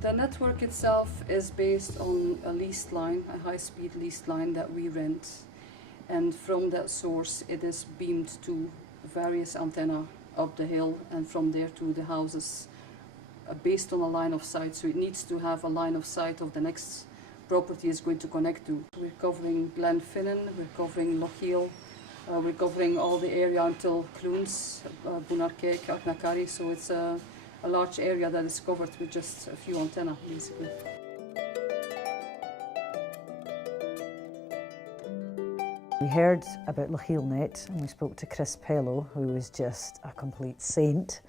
The network itself is based on a leased line, a high-speed leased line that we rent, and from that source it is beamed to various antennae up the hill and from there to the houses based on a line of sight. So it needs to have a line of sight of the next property is going to connect to. We're covering Glenfinnan, we're covering Lochiel, we're covering all the area until Clunes, Bunarcake, Aknakari, so it's a large area that is covered with just a few antennae basically. We heard about LochielNet and we spoke to Chris Pello, who was just a complete saint,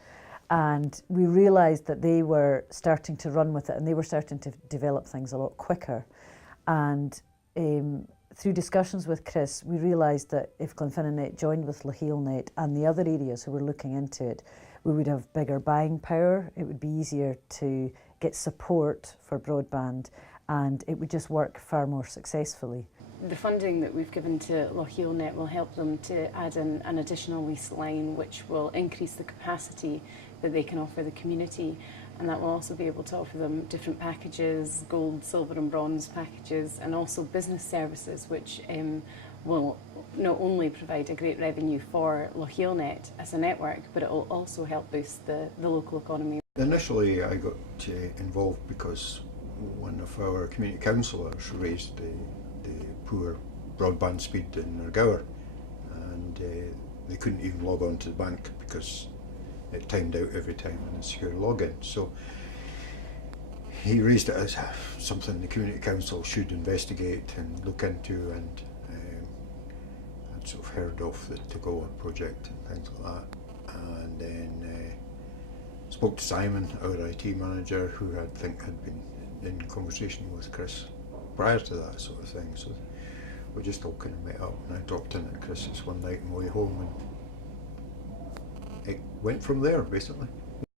and we realised that they were starting to run with it and they were starting to develop things a lot quicker. And through discussions with Chris, we realised that if Glenfinnan joined with LochielNet and the other areas who were looking into it, we would have bigger buying power, it would be easier to get support for broadband, and it would just work far more successfully. The funding that we've given to LochielNet will help them to add in an additional lease line which will increase the capacity that they can offer the community, and that will also be able to offer them different packages, gold, silver and bronze packages, and also business services which will not only provide a great revenue for LochielNet as a network, but it will also help boost the local economy. Initially I got involved because one of our community councillors raised the poor broadband speed in Argour, and they couldn't even log on to the bank because it timed out every time in a secure login. So he raised it as something the community council should investigate and look into, and I'd sort of heard of the To-Go project and things like that, and then spoke to Simon, our IT manager, who I think had been in conversation with Chris prior to that sort of thing. So we just all kind of met up, and I dropped in at Chris's one night on my way home, and it went from there basically.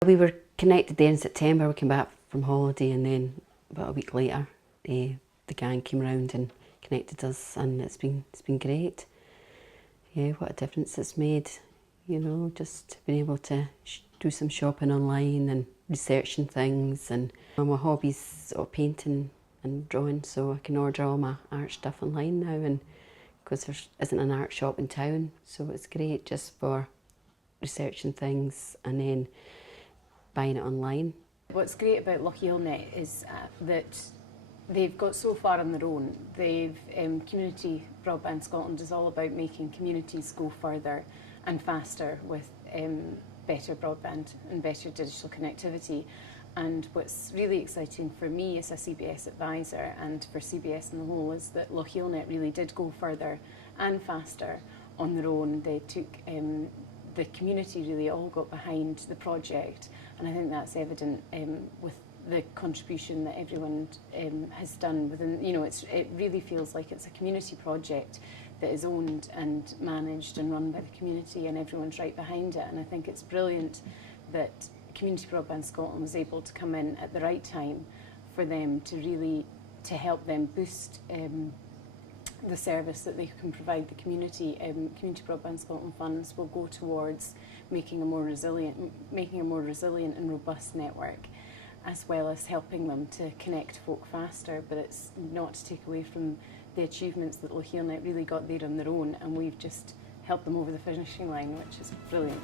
We were connected there in September. We came back from holiday, and then about a week later the gang came round and connected us, and it's been great. Yeah, what a difference it's made, you know, just being able to do some shopping online and researching things. And my hobby's sort of painting and drawing, so I can order all my art stuff online now, and because there isn't an art shop in town, so it's great just for researching things and then buying it online. What's great about LochielNet is that they've got so far on their own. Community Broadband Scotland is all about making communities go further and faster with better broadband and better digital connectivity. And what's really exciting for me as a CBS advisor and for CBS in the whole is that LochielNet really did go further and faster on their own. They took, the community really all got behind the project, and I think that's evident with the contribution that everyone has done within, you know, it really feels like it's a community project that is owned and managed and run by the community, and everyone's right behind it. And I think it's brilliant that Community Broadband Scotland was able to come in at the right time for them to really help them boost the service that they can provide the community. Community Broadband Scotland funds will go towards making a more resilient and robust network, as well as helping them to connect folk faster. But it's not to take away from the achievements that LochielNet really got there on their own, and we've just helped them over the finishing line, which is brilliant.